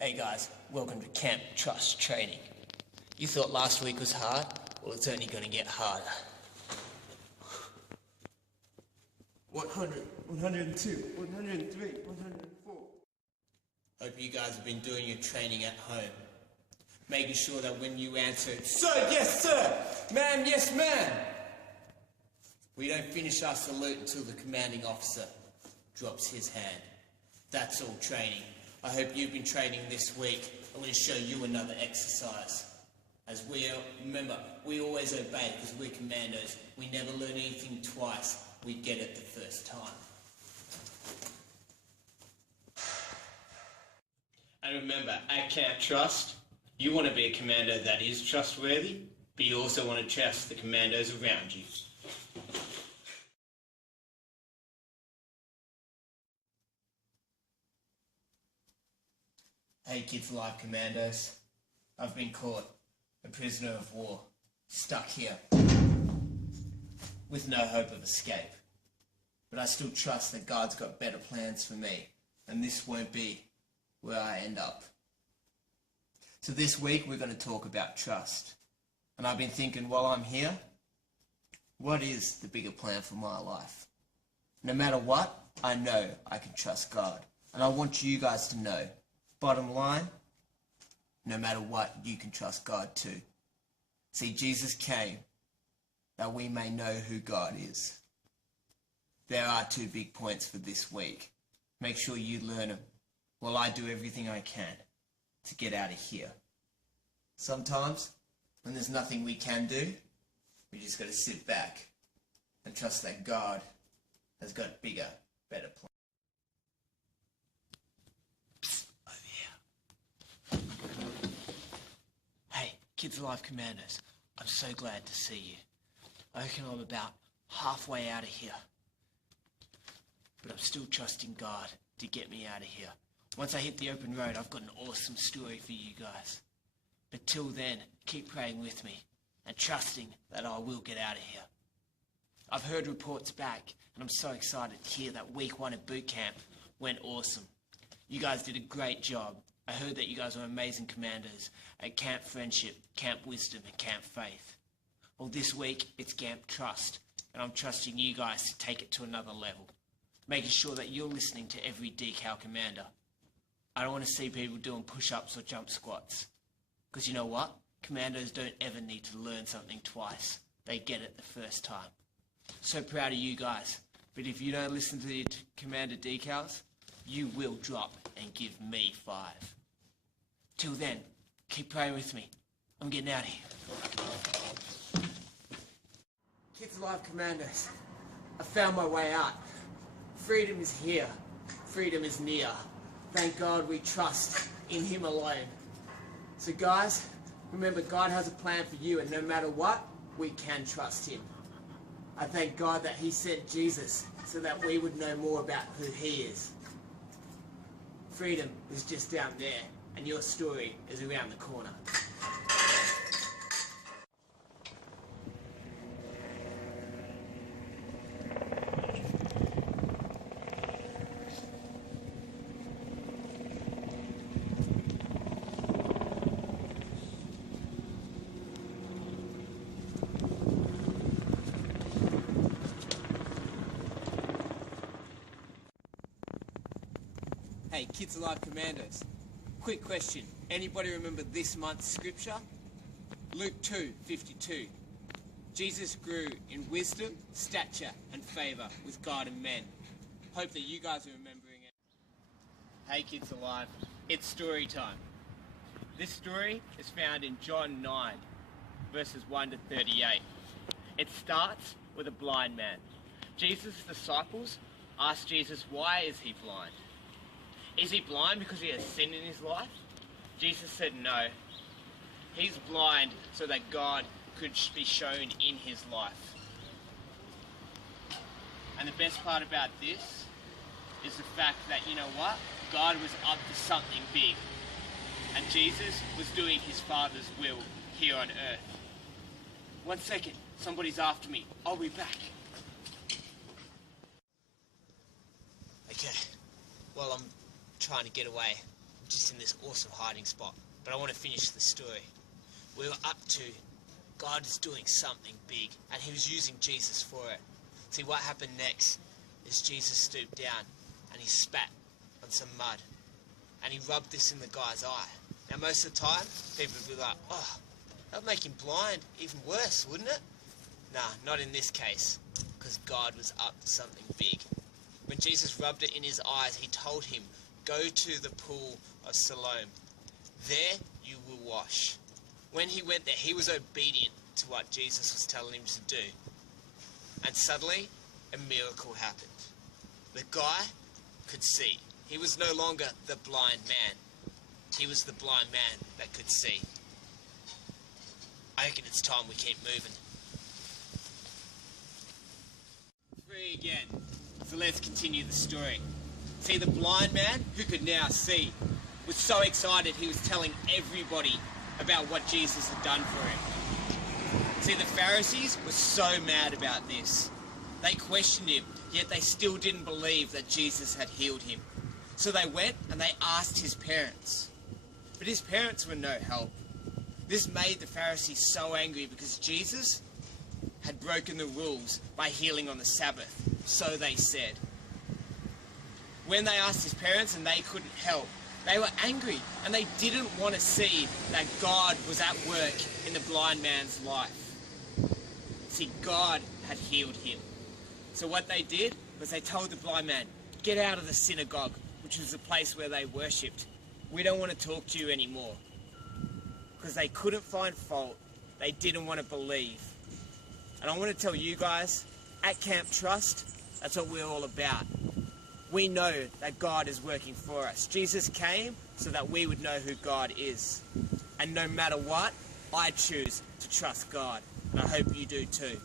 Hey guys, welcome to Camp Trust Training. You thought last week was hard? Well, it's only going to get harder. 100, 102, 103, 104. Hope you guys have been doing your training at home. Making sure that when you answer, "Sir, yes sir! Ma'am, yes ma'am!" we don't finish our salute until the commanding officer drops his hand. That's all training. I hope you've been training this week. I'm going to show you another exercise. Remember, we always obey because we're commandos. We never learn anything twice. We get it the first time. And remember, at Camp Trust, you want to be a commando that is trustworthy, but you also want to trust the commandos around you. Hey Kids Alive Commandos, I've been caught, a prisoner of war, stuck here, with no hope of escape. But I still trust that God's got better plans for me, and this won't be where I end up. So this week we're going to talk about trust. And I've been thinking while I'm here, what is the bigger plan for my life? No matter what, I know I can trust God. And I want you guys to know, bottom line, no matter what, you can trust God too. See, Jesus came that we may know who God is. There are 2 big points for this week. Make sure you learn them while I do everything I can to get out of here. Sometimes, when there's nothing we can do, we just got to sit back and trust that God has got bigger, better plans. Kids Alive Commandos, I'm so glad to see you. I reckon I'm about halfway out of here. But I'm still trusting God to get me out of here. Once I hit the open road, I've got an awesome story for you guys. But till then, keep praying with me and trusting that I will get out of here. I've heard reports back, and I'm so excited to hear that week 1 at boot camp went awesome. You guys did a great job. I heard that you guys were amazing commandos at Camp Friendship, Camp Wisdom, and Camp Faith. Well, this week, it's Camp Trust, and I'm trusting you guys to take it to another level, making sure that you're listening to every decal commander. I don't want to see people doing push-ups or jump squats, because you know what? Commandos don't ever need to learn something twice. They get it the first time. So proud of you guys, but if you don't listen to the commander decals, you will drop and give me 5. Till then, keep praying with me. I'm getting out of here. Kids Alive Commandos, I found my way out. Freedom is here. Freedom is near. Thank God we trust in Him alone. So guys, remember God has a plan for you, and no matter what, we can trust Him. I thank God that He sent Jesus so that we would know more about who He is. Freedom is just down there, and your story is around the corner. Hey, Kids Alive Commandos. Quick question. Anybody remember this month's scripture? Luke 2:52. Jesus grew in wisdom, stature, and favour with God and men. Hope that you guys are remembering it. Hey, Kids Alive. It's story time. This story is found in John 9, verses 1 to 38. It starts with a blind man. Jesus' disciples asked Jesus, why is he blind? Is he blind because he has sin in his life? Jesus said no. He's blind so that God could be shown in his life. And the best part about this is the fact that, you know what? God was up to something big. And Jesus was doing his Father's will here on earth. 1 second, somebody's after me. I'll be back. Okay, well, I'm trying to get away. just in this awesome hiding spot. But I want to finish the story. We were up to God is doing something big, and he was using Jesus for it. See, what happened next is Jesus stooped down and he spat on some mud and he rubbed this in the guy's eye. Now, most of the time, people would be like, oh, that would make him blind even worse, wouldn't it? Nah, not in this case, because God was up to something big. When Jesus rubbed it in his eyes, he told him, go to the pool of Siloam. There you will wash. When he went there, he was obedient to what Jesus was telling him to do. And suddenly, a miracle happened. The guy could see. He was no longer the blind man. He was the blind man that could see. I reckon it's time we keep moving. Free again. So let's continue the story. See, the blind man, who could now see, was so excited he was telling everybody about what Jesus had done for him. See, the Pharisees were so mad about this. They questioned him, yet they still didn't believe that Jesus had healed him. So they went and they asked his parents. But his parents were no help. This made the Pharisees so angry because Jesus had broken the rules by healing on the Sabbath. So they said. When they asked his parents and they couldn't help, they were angry and they didn't want to see that God was at work in the blind man's life. See, God had healed him. So what they did was they told the blind man, get out of the synagogue, which was the place where they worshipped. We don't want to talk to you anymore. Because they couldn't find fault. They didn't want to believe. And I want to tell you guys, at Camp Trust, that's what we're all about. We know that God is working for us. Jesus came so that we would know who God is. And no matter what, I choose to trust God. And I hope you do too.